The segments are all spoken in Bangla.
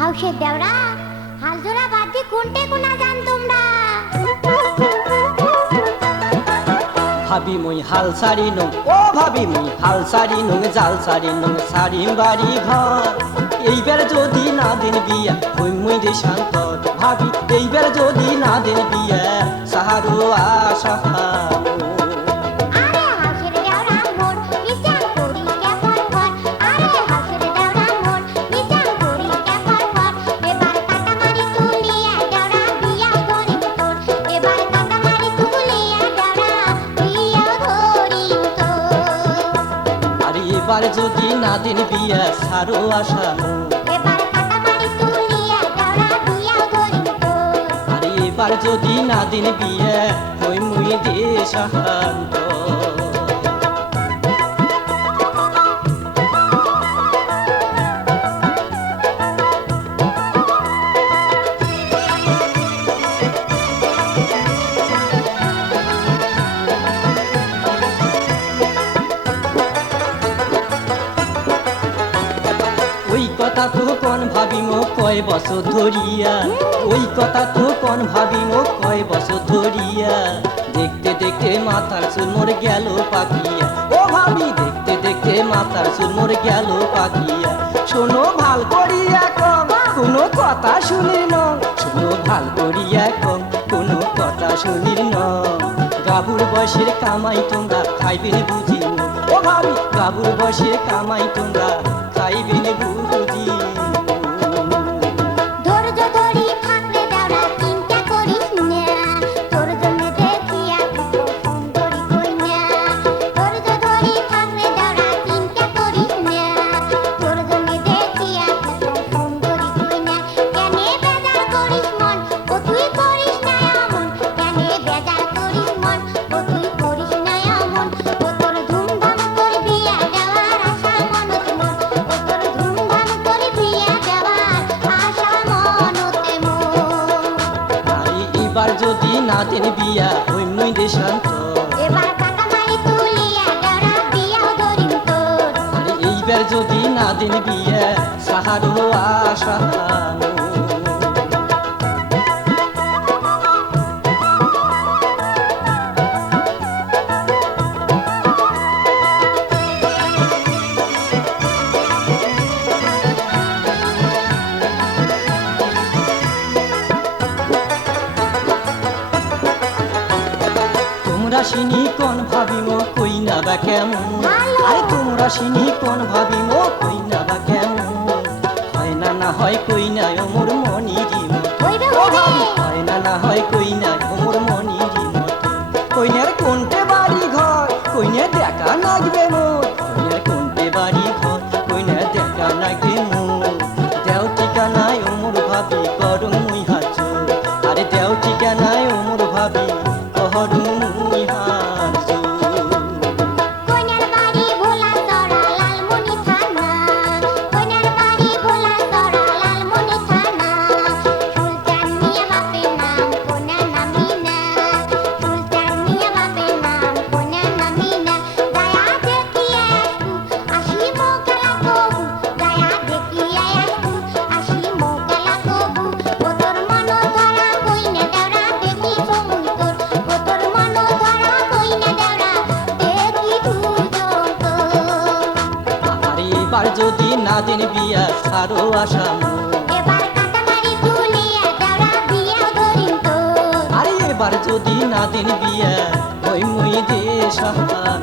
হাউসের দেওরা হাল জোড়া বাদ দিয়ে কোনটে কোনা জান তোমরা ভাবি মই হাল সারি নং ও ভাবি মই হাল সারি নং জাল সারি নং সারি বাড়ি ঘর এইবার যদি না দেন বিয়া হই মুই দেশান্তর ভাবি এইবার যদি না দেন বিয়া সাহারো আশা আরে হাউসের দেওরা মোর বিচার করি কেমন কর আরে হাউসের দেওরা মোর বিচার করি কেমন কর এবার কাটামারি তুলিয়া দেওরা বিয়া করি তোর এবার কাটামারি তুলিয়া দেওরা বিয়া করি তোর আরে এবার যদি না দেন বিয়া সারো আশা এবার কাটামারি তুলিয়া দেওরা বিয়া করি তোর আরে এবার যদি না দেন বিয়া হই মুই দেশান্তর ওই কথা তো কোন ভাবি মো কয় বছর ধরিয়া ওই কথা তো কোন ভাবি মো কয় বছর ধরিয়া দেখতে দেখতে মাথার চুল মোর গেল পাকিয়া ও ভাবি দেখতে দেখতে মাথার চুল মোর গেল পাকিয়া শোনো ভাল করিয়া কম কোনো কথা শুনি ন শোনো ভাল করিয়া কম কোনো কথা শুনি ন গাবুর বয়সের কামাই তোমরা খাইবেন বুঝি ও ভাবি গাবুর বয়সের কামাই তোমরা খাইবেন বুঝি ধৈর্য ধরি থাকলে দেওরা চিন্তা করিস না তোর জন্য দেখিয়া কত সুন্দরী কইনা ধৈর্য ধরি থাকলে দেওরা চিন্তা করিস না তোর জন্য দেখিয়া কত সুন্দরী কইনা কেনে বেজার করিস মন ও তুই করিস না এমন কেনে বেজার করিস মন ও তুই করিস না এমন ও তোর ধুমধাম করে বিয়া দেওয়ার আশা মনত মোর ও তোর ধুমধাম করে বিয়া দেওয়ার আশা মনতে মোর আরে এবার যদি না দেন বিয়া হই মুই দেশান্তর এবার কাটামারি তুলিয়া দেওরা বিয়া ধরিম তোর আরে এইবার যদি না দেন বিয়া সাহারো আশা তোমরা সিনি কোন ভাবি মো কই না বা কেমন ভালো। আরে তোমরা সিনি কোন ভাবি মো কই না বা কেমন হয় না না হয় কই না ওমর মনিরি মতো হইবে ও হইবে ভাবি হয় না না হয় কই না ওমর মনিরি মতো কইনার কোনটে বাড়ি ঘর কইনে দেখা লাগবে মোর কইনার কোনটে বাড়ি ঘর কইনে দেখা লাগবে মোর দেও ঠিকানায় ওমর ভাবি করম মুই হাজুর আরে দেও ঠিকানায় ওমর ভাবি করম মুই হাজুর কইনার বাড়ি ভোলা তরা লালমনি থানা কইনার বাড়ি ভোলা তরা লালমনি থানা সুলতান মিয়া বাপের নাম কোনা নামিনা সুলতান মিয়া বাপের নাম কোনা নামিনা দয়া দেখিয়া আসি মোকালা কবু দয়া দেখিয়া আসি মোকালা কবু ও তোর মন ধরা কইনা দেওরা দেখি সমুই তোর ও তোর মন ধরা কইনা দেওরা দেখি দুজন তোর আরে এবার যদি না দেন বিয়া সারো আশা মোর এবার কাটামারি তুলিয়া দেওরা বিয়া ধরিম তোর আরে এবার যদি না দেন বিয়া ওই মুই দেশান্তর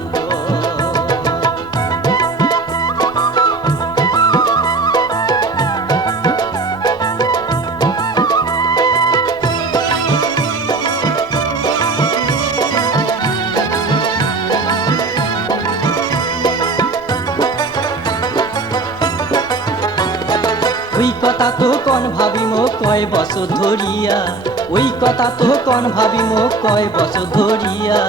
ওই কথা তো কোন ভাবি মো কয় বছর ধরিয়া ওই কথা তো কোন ভাবি মো কয় বছর ধরিয়া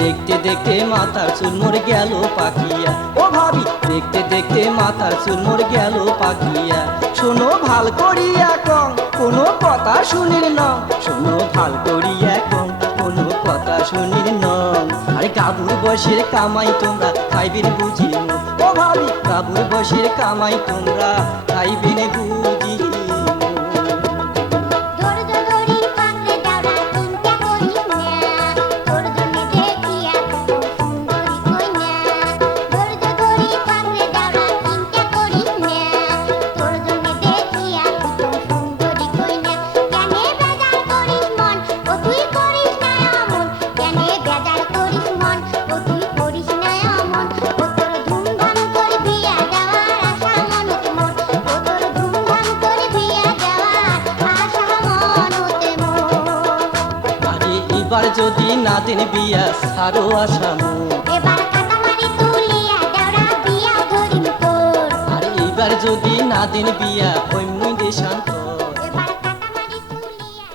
দেখতে দেখতে মাথার চুল মোর গেল পাকিয়া ও ভাবি দেখতে দেখতে মাথার চুল মোর গেল পাকিয়া শোনো ভাল করিয়া কম কোনো কথা শুনির ন শোনো ভাল করিয়া কম কোনো কথা শুনির ন আরে কাবুর বসের কামাই তোমরা খাইবেন বুঝি ও ভাবি কাবুর বসের কামাই তোমরা খাইবেন বুঝি যদি না দিন বিয়া সারো আসামু এবার কাটামারি তুলিয়া দেওরা বিয়া ধরিম তোর আর এইবার যদি না দিন বিয়া হইমুই দেশান্তর